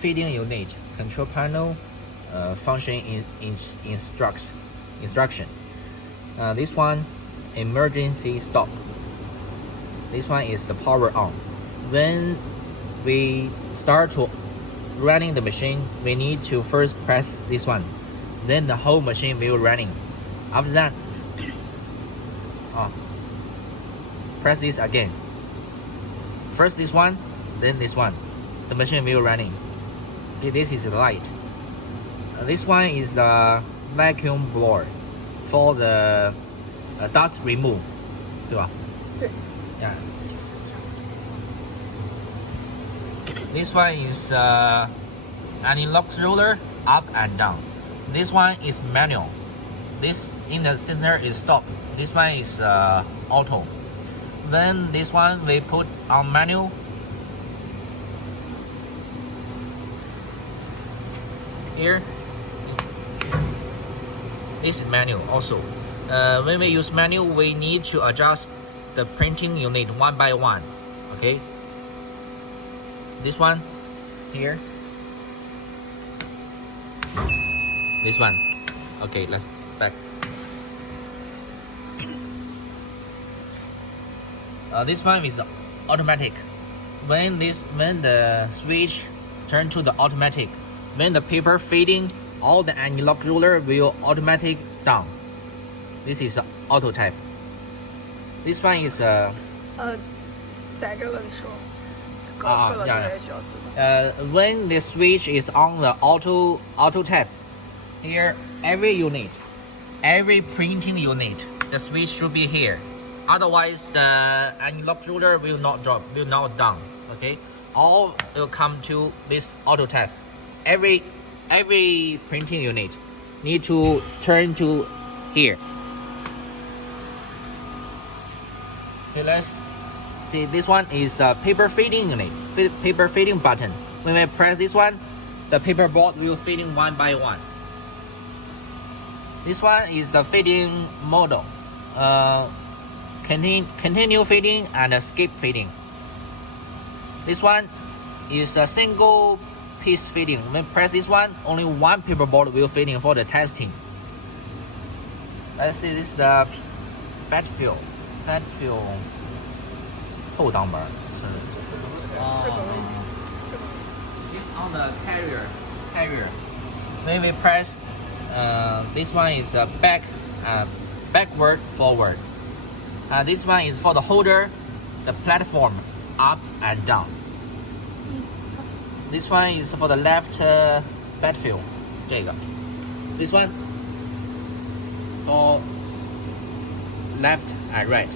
Feeding unit control panel function instruction. This one emergency stop. This one is the power on. When we start to running the machine, we need to first press this one, then the whole machine will running. After that, press this again. First this one, then this one. The machine will running. Okay, this is the light. This one is the vacuum blower for the dust remove, 对吧？对。Yeah. This one is anti-lock roller up and down. This one is manual. This in the center is stop. This one is auto. Then this one we put on manual. Here, this is manual also. When we use manual, we need to adjust the printing unit one by one. Okay. This one here. This one. Okay, let's back. This one is automatic. When the switch turn to the automatic, when the paper fading, all the anti-lock roller will automatic down. This is auto type. This one is 在这个的时候。When the switch is on the auto tab, here every printing unit, the switch should be here. Otherwise, the anti-lock roller will not down. Okay, all will come to this auto tab. Every printing unit need to turn to here. Okay, let's. See, this one is the paper fading unit, paper fading button. When we press this one, the paper board will fading one by one. This one is the fading model, continue fading and skip fading. This one is a single piece fading. When we press this one, only one paper board will fading for the testing. Let's see, this is the pad fill. 后挡板这个位置， It's on the carrier. When we press, this one is backward, forward. This one is for the holder, the platform, up and down. This one is for the left bed fill. 这个 This one for left and right.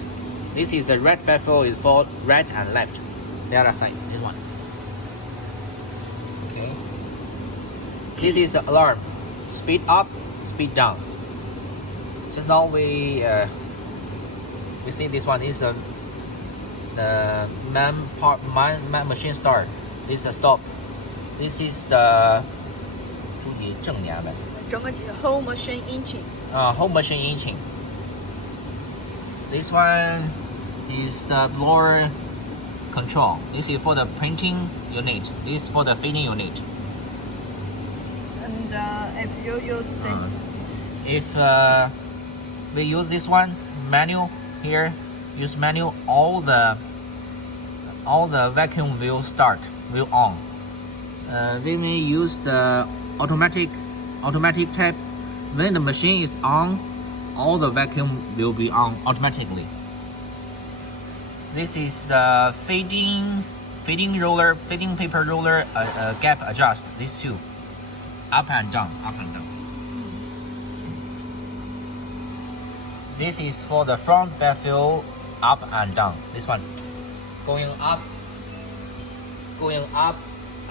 This is the red baffle is for right and left. The other side, this one. Okay. This is the alarm. Speed up, speed down. Just now we see this one is the man machine start. This is a stop. This is the 注意正压呗。整个whole machine engine. Whole machine engine. This one is the blower control. This is for the printing unit. This is for the feeding unit. And if you use this, if we use this one manual here, use manual, all the vacuum will on. When we use the automatic type, when the machine is on, all the vacuum will be on automatically. This is the fading paper roller gap adjust. These two, up and down. This is for the front backfill, up and down. This one, going up,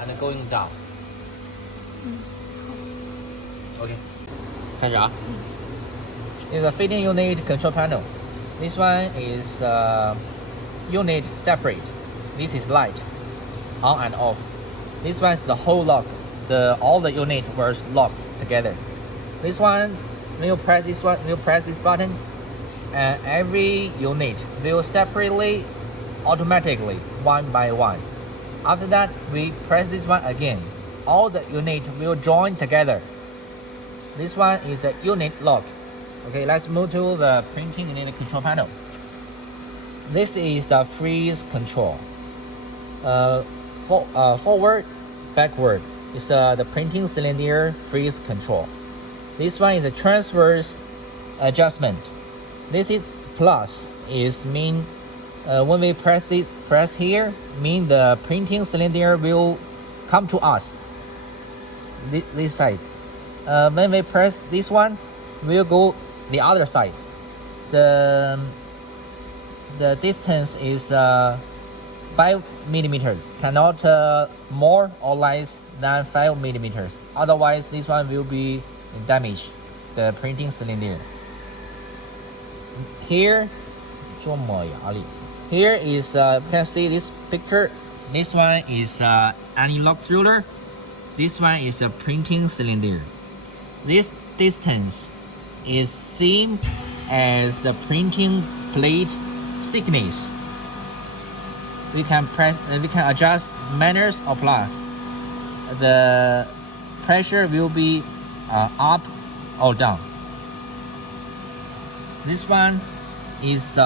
and going down. Okay, 开始啊。Is a feeding unit control panel. This one is unit separate. This is light, on and off. This one is the whole lock. All the unit were locked together. This one, when you press this button, and every unit will separately, automatically, one by one. After that, we press this one again. All the unit will join together. This one is the unit lock. Okay, let's move to the printing unit control panel. This is the freeze control. Forward, backward is the printing cylinder freeze control. This one is the transverse adjustment. This is plus is mean when we press here, mean the printing cylinder will come to us. This side. When we press this one, we'll go the other side. The distance is 5 millimeters. Cannot more or less than 5 millimeters. Otherwise, this one will be damaged. The printing cylinder. Here is you can see this picture. This one is analog ruler. This one is a printing cylinder. This distance is same as the printing plate thickness. We can adjust minus or plus. The pressure will be up or down. This one is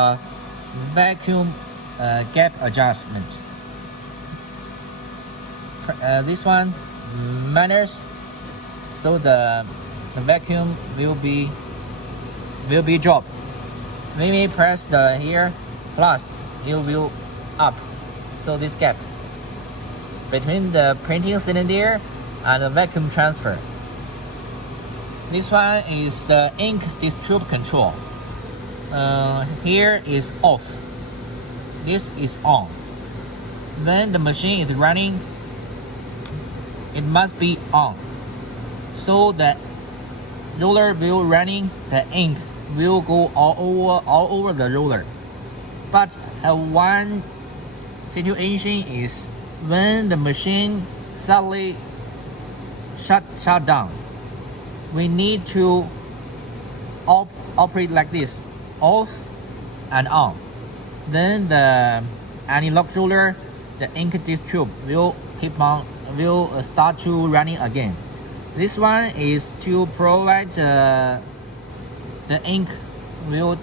vacuum gap adjustment. This one minus, so the vacuum will be dropped. When we press the here plus, it will up. So this gap between the printing cylinder and the vacuum transfer. This one is the ink distribute control. Here is off. This is on. When the machine is running, it must be on. So the roller will running, the ink will go all over the roller. But one situation is when the machine suddenly shut down. We need to operate like this, off and on. Then the analog roller, the ink distribute will start to running again. This one is to provide the ink will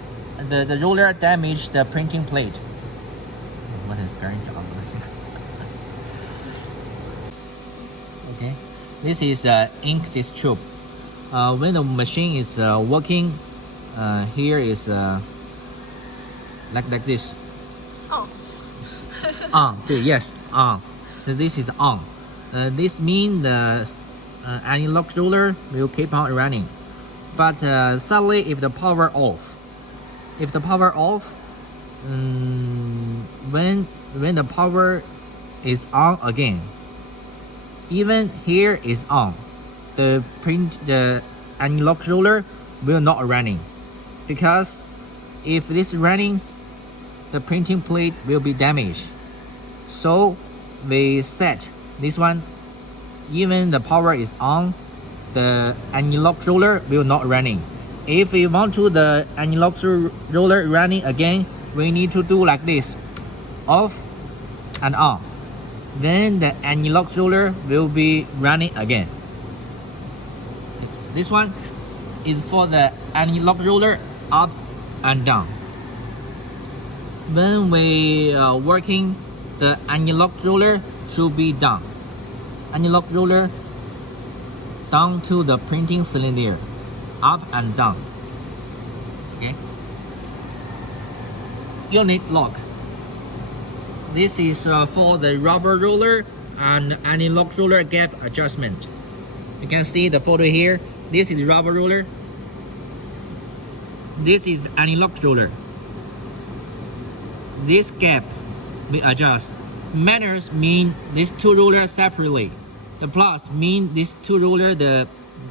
the roller damage the printing plate. What is going on? Okay, this is the ink distribute. When the machine is working, here is like this. On. Yes, on. So this is on. This means the analog roller will keep on running. But suddenly, if the power off, when the power is on again, even here is on, the analog roller will not running, because if this running, the printing plate will be damaged. So we set this one, even the power is on, the analog roller will not running. If we want to the analog roller running again, we need to do like this, off and on. Then the analog roller will be running again. This one is for the analog roller up and down. When we are working, the analog roller should be down. Analog roller down to the printing cylinder, up and down. Okay. Unit lock. This is for the rubber roller and analog roller gap adjustment. You can see the photo here. This is rubber roller. This is analog roller. This gap we adjust. Minus mean these two rollers separately. The plus mean these two rollers the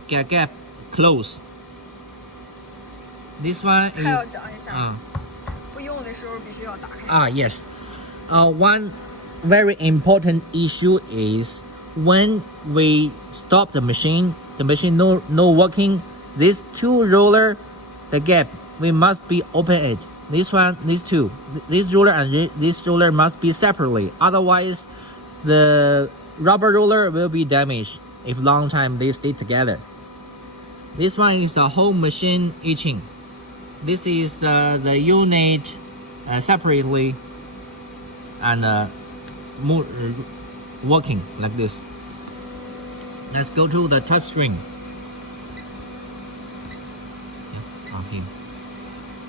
gap close. This one is yes. One very important issue is when we stop the machine no working. These two roller, the gap we must be open it. This one, these two, this roller and this roller must be separately. Otherwise, the rubber roller will be damaged if long time they stay together. This one is the home machine etching. This is the unit separately and working like this. Let's go to the touch screen.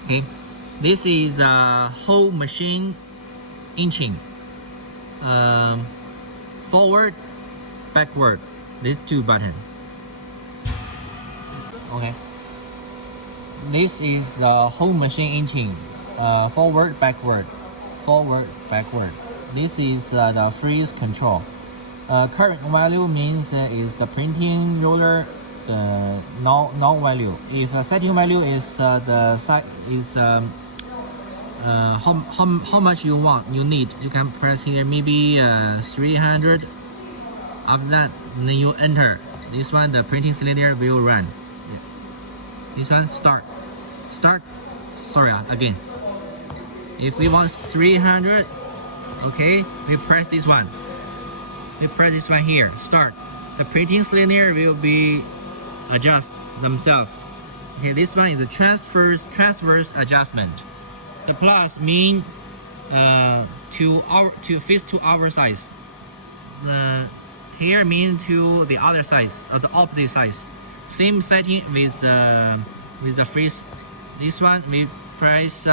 Okay. This is whole machine etching. Forward, backward. These two buttons. Okay. This is the whole machine etching. Forward, backward. Forward, backward. This is the freeze control. Current value means is the printing roller no value. If the setting value is how much you need, you can press here maybe 300. After that, then you enter. This one the printing cylinder will run. This one start. Sorry, again. If we want 300, okay, we press this one. We press this one here. Start. The printing cylinder will be adjust themselves. Okay, this one is the transverse adjustment. The plus mean to face to our size. Here mean to the other size, the opposite size. Same setting with the freeze. This one we press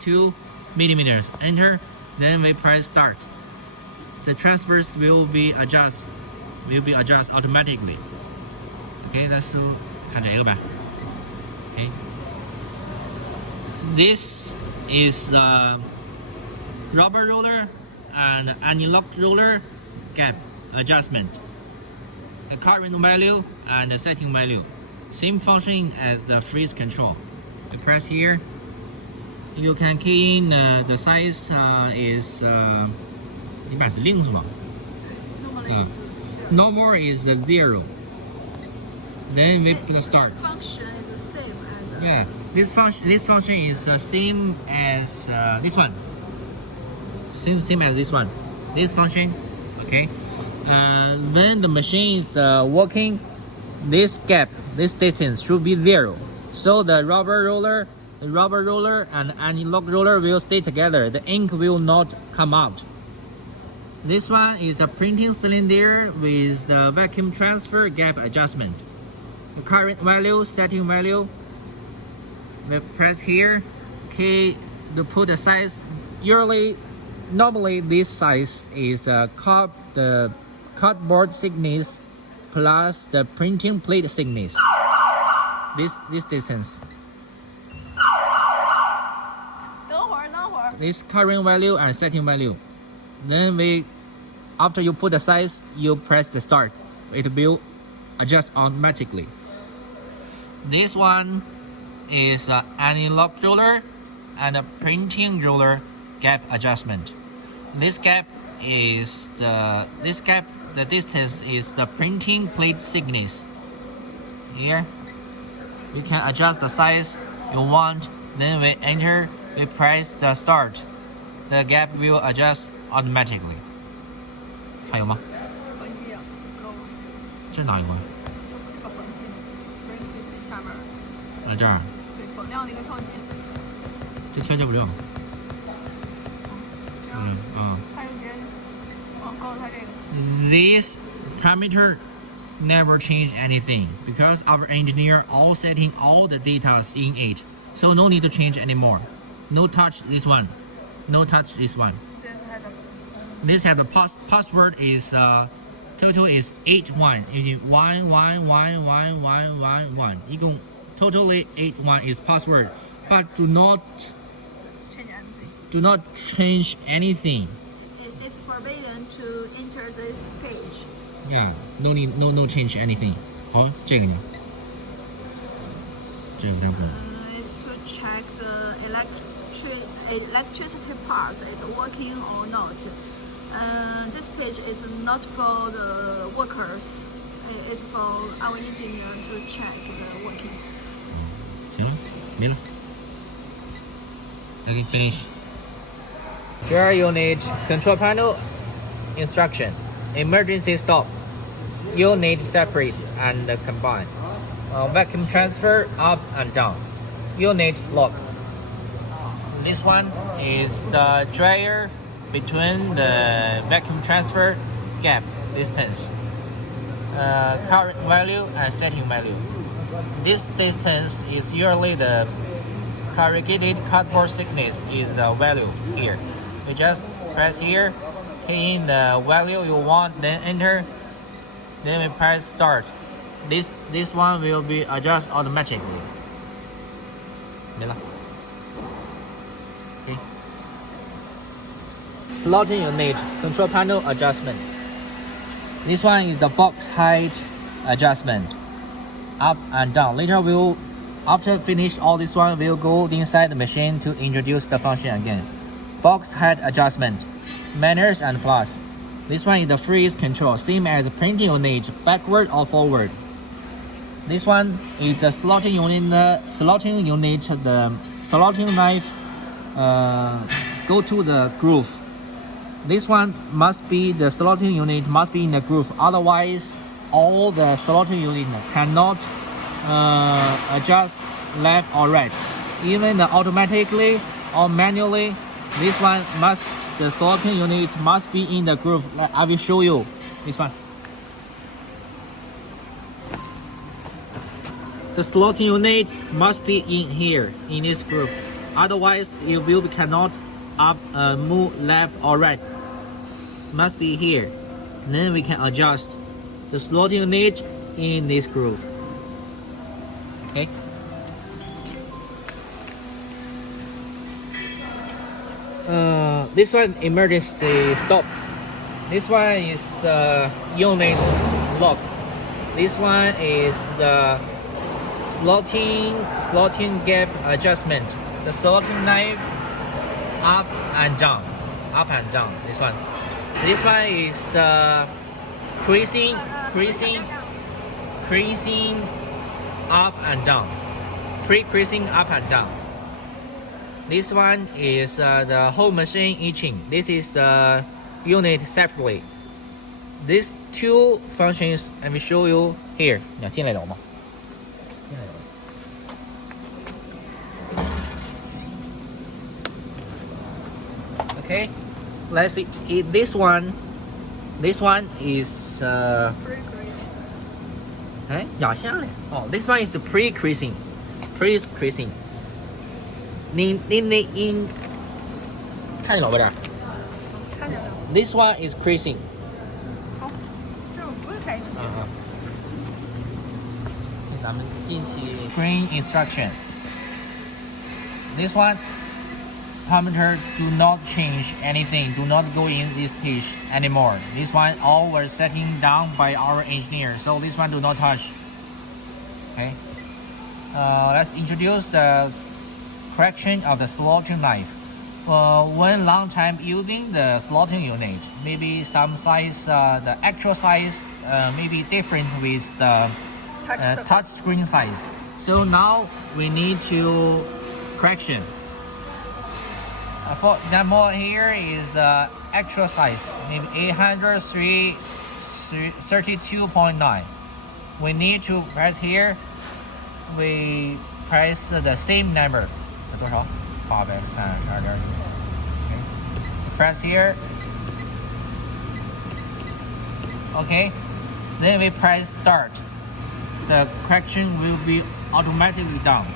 2 millimeters. Enter. Then we press start. The transverse will be adjust automatically. Okay, let's do 看这个吧。Okay. This is the rubber roller and anti-lock roller gap adjustment. The current value and the setting value. Same function as the freeze control. You press here. You can key in the size is 一般是0是吗？Normal is the 0. Then we put a start. This function is the same as Yeah, this function is the same as this one. Same as this one. This function, okay. When the machine is working, this gap, this distance should be 0. So the rubber roller and anti-lock roller will stay together. The ink will not come out. This one is a printing cylinder with the vacuum transfer gap adjustment. The current value, setting value, we press here. Okay, to put the size. Normally this size is the cardboard thickness plus the printing plate thickness. This distance. This current value and setting value. Then after you put the size, you press the start. It will adjust automatically. This one is an anti-lock roller and a printing roller gap adjustment. The distance is the printing plate thickness. Here, you can adjust the size you want. Then we enter. We press the start. The gap will adjust automatically. 还有吗？痕迹啊，够了。这是哪一个？这个痕迹 ，brain 下面。在这儿。对，粉亮的一个跳键。这调节不了。还有别的，告诉他这个。This parameter never change anything because our engineer all setting all the data in it, so no need to change anymore. No touch this one. No touch this one. This has the password is total is 81. Using 111111. 一共 totally 81 is password, but do not change anything. It's forbidden to enter this page. Yeah, no change anything. 好，这个呢？这个It's to check the electricity part is working or not. This page is not for the workers. It's for our engineer to check the working. 行了，没了。Okay, finish. Drawer unit, control panel, instruction. Emergency stop. Unit separate and combine. Vacuum transfer up and down. Unit lock. This one is the dryer between the vacuum transfer gap distance. Current value and setting value. This distance is usually the corrugated cardboard thickness is the value here. You just press here, key in the value you want, then enter, then we press start. This one will be adjust automatically. Okay. Slotting unit control panel adjustment. This one is the box height adjustment, up and down. Later we'll, after finish all this one, we'll go inside the machine to introduce the function again. Box height adjustment, minus and plus. This one is the freeze control, same as printing unit, backward or forward. This one is the slotting unit. The slotting knife go to the groove. This one must be, the slotting unit must be in the groove, otherwise all the slotting unit cannot adjust left or right. Even automatically or manually, this one must, the slotting unit must be in the groove. I will show you this one. The slotting unit must be in here, in this groove. Otherwise, you will cannot move left or right. Must be here. Then we can adjust the slotting unit in this groove. Okay. This one emergency stop. This one is the unit lock. This one is the slotting gap adjustment. The slotting knife up and down. This one is the creasing up and down. Pre-creasing up and down. This one is the whole machine etching. This is the unit separately. These two functions I will show you here. Okay, let's see. This one is this one is pre-creasing. This one is creasing. Screen instruction. This one, parameter do not change anything. Do not go in this page anymore. This one all were setting down by our engineer. So this one do not touch. Okay. Let's introduce the correction of the slotting knife. One long time using the slotting unit, maybe some size, the actual size may be different with the touch screen size. So now we need to correction. For example, here is the actual size, maybe 832.9. We need to press here. We press the same number. Okay. Press here. Okay. Then we press start. The correction will be automatically done.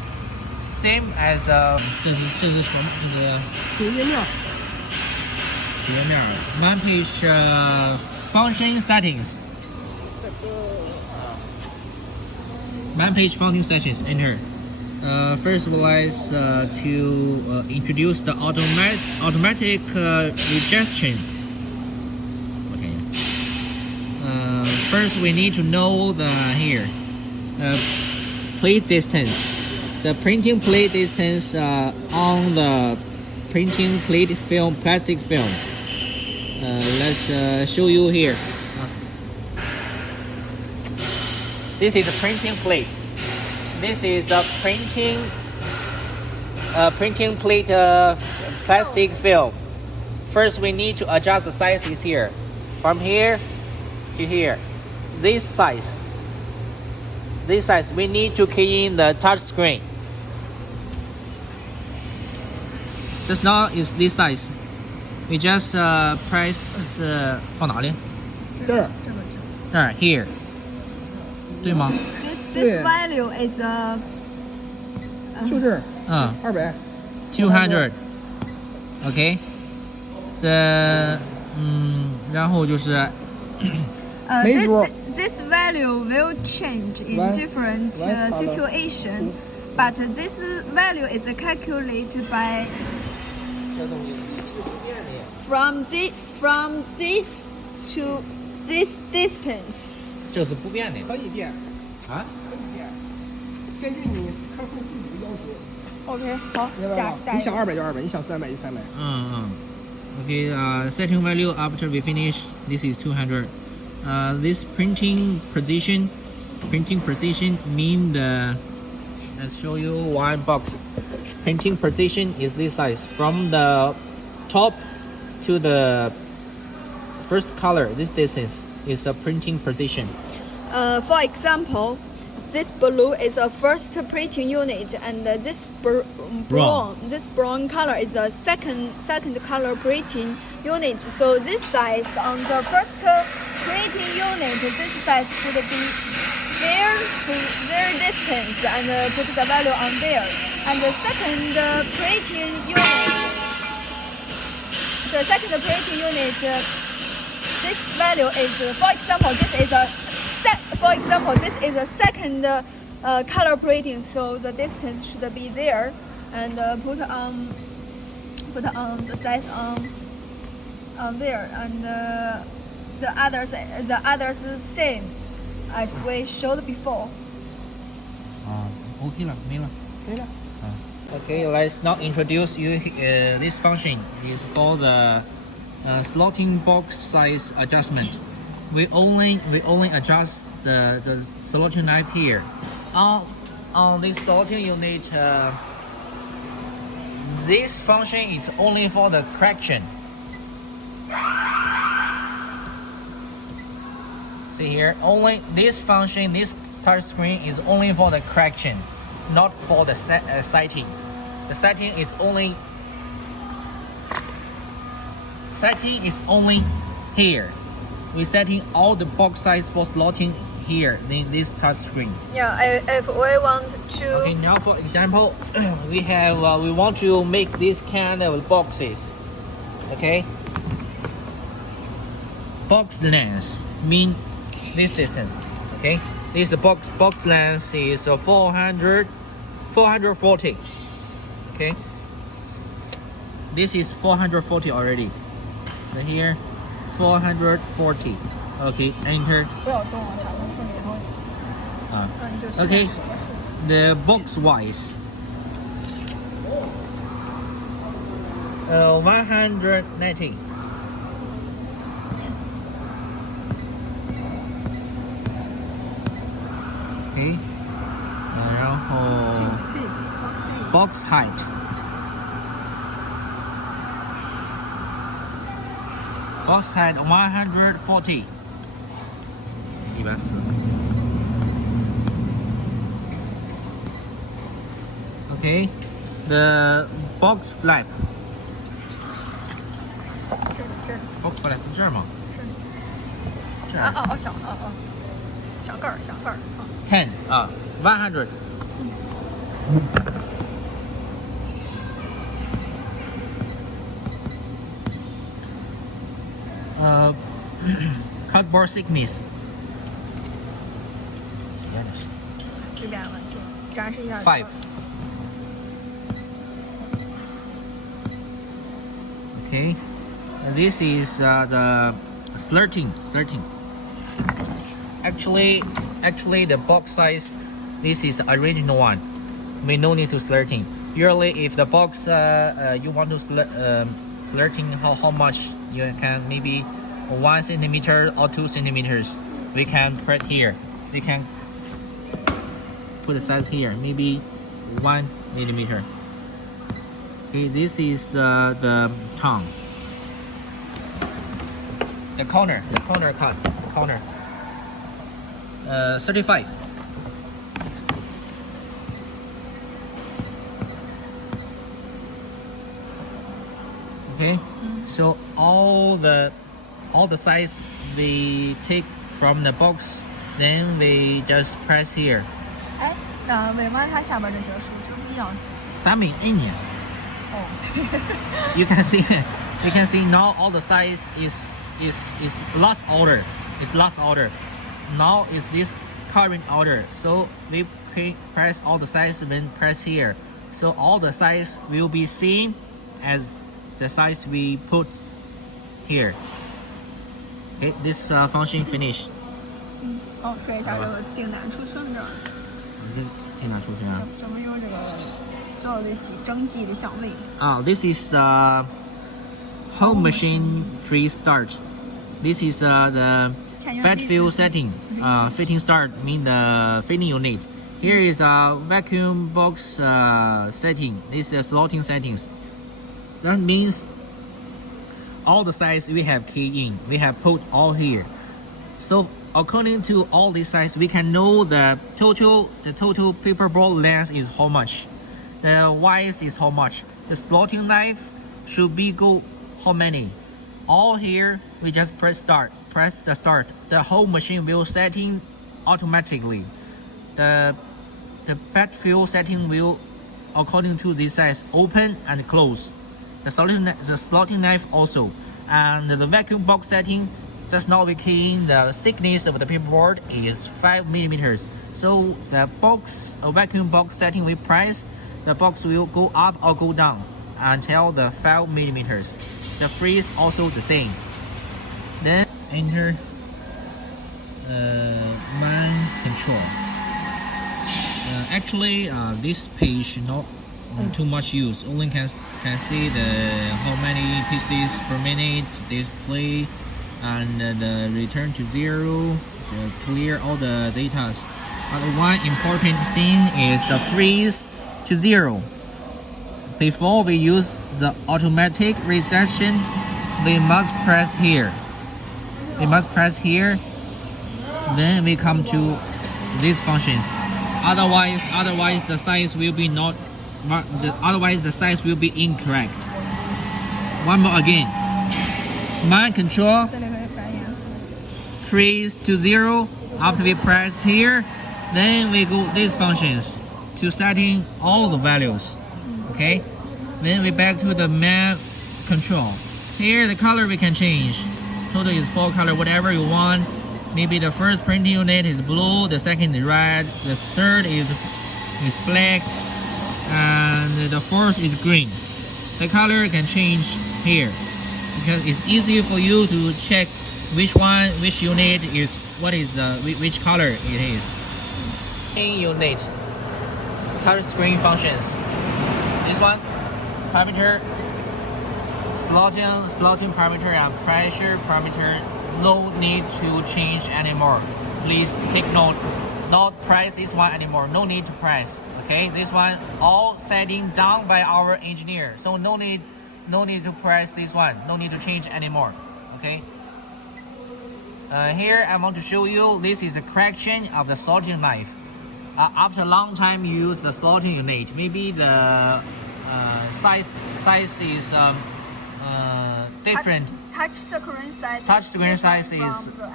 Same as 这是什么？这个主页面。主页面 Man page function settings. Man page function settings. Enter. First, let's to introduce the automatic regestion. Okay. First, we need to know the here plate distance. The printing plate distance on the printing plate film, plastic film. Let's show you here. This is the printing plate. This is a printing plate plastic film. First, we need to adjust the sizes here. from here to here. This size we need to key in the touch screen. Just now is this size. We just press 放哪里？这儿这儿 here， 对吗？ This value is 就这儿嗯200。 200 OK 然后就是没说 this value will change in One- different one color. situation, but this value is calculated by 这东西不变的呀。 from this to this distance. 这是不变的可以变，啊。可以变，根据你客户自己的要求。 OK， 好，明白吗？你想下一个。 200就200，你想300就300。Okay, setting value after we finish, this is 200. This printing precision mean the, let's show you one box. Printing precision is this size. From the top to the first color, this distance is a printing precision. For example, this blue is a first printing unit, and this brown color is a second color printing unit. So this size on the first printing unit, this size should be there to their distance, and put the value on there. And the second printing unit, this value is, for example, this is a second color printing, so the distance should be there, and put on the size on there, and the others same as we showed before. OK 了，没了。可以了。 Okay, let's now introduce you. This function is for the slotting box size adjustment. We only adjust the slotting knife here. On this slotting unit, this function is only for the correction. See here, only this function, this touch screen is only for the correction, not for the setting. The setting is only here. We're setting all the box size for slotting here in this touch screen. Yeah, if we want to. Okay, now for example, we want to make this kind of boxes. Okay. Box length mean this distance. Okay. This box length is 440. Okay. This is 440 already. So here, 440. Okay, enter. 不要动啊，它能从里头。你就随 Okay. 便数个数。 The box wise. 190. Okay. 然后 box height. Box height 140. 140. Okay. The box flap. 这儿 box flap 这儿吗？这儿。小盖儿10 100. Cardboard thickness. 随便了，就展示一下。 5. Okay. This is the slurting. Actually, the box size, this is the original one. We no need to slurting. Usually, if the box you want to slurting, how much you can, maybe 1 centimeter or 2 centimeters. We can put here. We can put the size here, maybe 1 millimeter. Okay, this is the tongue. The corner cut. 35. Okay. So all the size we take from the box, then we just press here. 哎，那尾巴它下边这些数是不一样的。咱们摁呀。哦。You can see now all the size is last order. It's last order. Now is this current order. So we press all the size when press here. So all the size will be same as the size we put here. Okay, this function finished. 哦，说一下这个订单储存这儿。这订单储存啊。咱们用这个所有的整机的相位。This is the home machine free start. This is the bed fill setting. Fitting start mean the fitting unit. Here is a vacuum box setting. This is slotting settings. That means all the size we have key in. We have put all here. So according to all these size, we can know the total paperboard length is how much. The width is how much. The slotting knife should be go how many. All here we just press start. Press the start. The whole machine will setting automatically. The bed fill setting will according to this size open and close. The slotting knife also. And the vacuum box setting, just now we key in the thickness of the paperboard is 5 millimeters. So the vacuum box setting we press, the box will go up or go down until the 5 millimeters. The freeze also the same. Then enter man control. Actually, this page not too much use. Only can see how many pieces per minute display and the return to zero. Clear all the data. But one important thing is the freeze to zero. Before we use the automatic resection, we must press here. Then we come to these functions. Otherwise the size will be not. Otherwise the size will be incorrect. One more again. Man control. Freeze to zero. After we press here, then we go these functions to setting all the values. Okay, then we back to the man control. Here the color we can change. Total is 4 color, whatever you want. Maybe the first printing unit is blue, the second is red, the third is black, and the fourth is green. The color can change here because it's easy for you to check which unit is which color it is. Unit touch screen functions. This one, parameter, slotting parameter and pressure parameter, no need to change anymore. Please take note, not press this one anymore, no need to press. Okay, this one all setting down by our engineer, so no need to press this one, no need to change anymore. Okay. Here I want to show you, this is a correction of the slotting knife. After a long time you use the slotting unit, maybe the size is different. Touch screen size. Touch screen size is the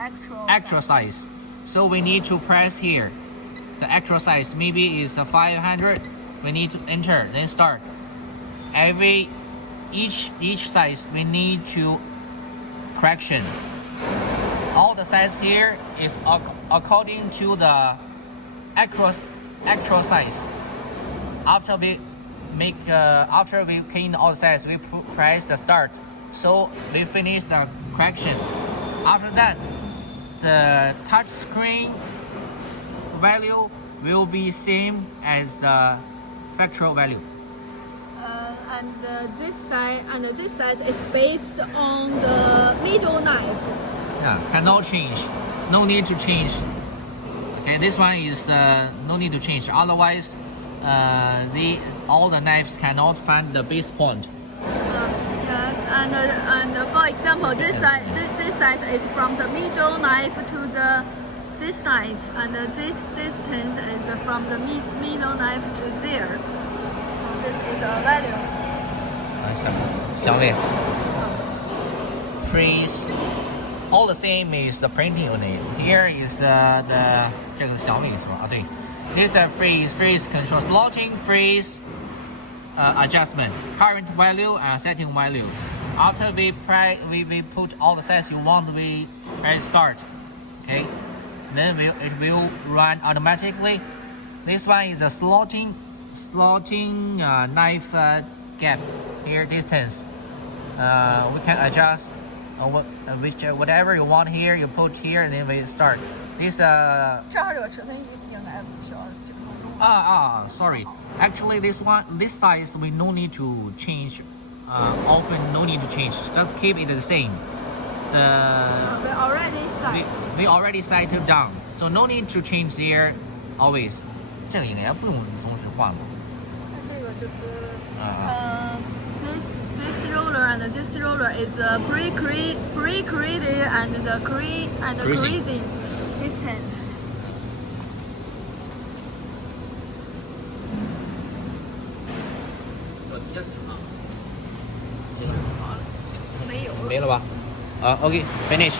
actual size. So we need to press here. The actual size maybe is 500. We need to enter, then start. Each size we need to correction. All the size here is according to the actual size. After we clean all the size, we press the start. So we finish the correction. After that, the touch screen value will be same as the factual value. And this size is based on the middle knife. Yeah, cannot change. No need to change. Okay, this one is no need to change. Otherwise, all the knives cannot find the base point. Yes, and for example, this size size is from the middle knife to this knife, and this distance is from the middle knife to there. So this is a value. 来看项链 freeze all the same is the printing unit. Here is the 这个是小米是吧？啊对 ，this is freeze control slotting freeze adjustment current value and setting value. After we put all the sets you want, we press start. Okay, then it will run automatically. This one is a slotting knife gap here distance. We can adjust whatever you want here. You put here and then we start. This 正好这个尺寸应该不需要这个。sorry. Actually, this size we no need to change. Often no need to change. Just keep it the same. We already set it down, so no need to change here. Always. 这个应该不用同时换吧？这个就是this roller and this roller is pre-created and the creating distance. 没了吧？OK, finish.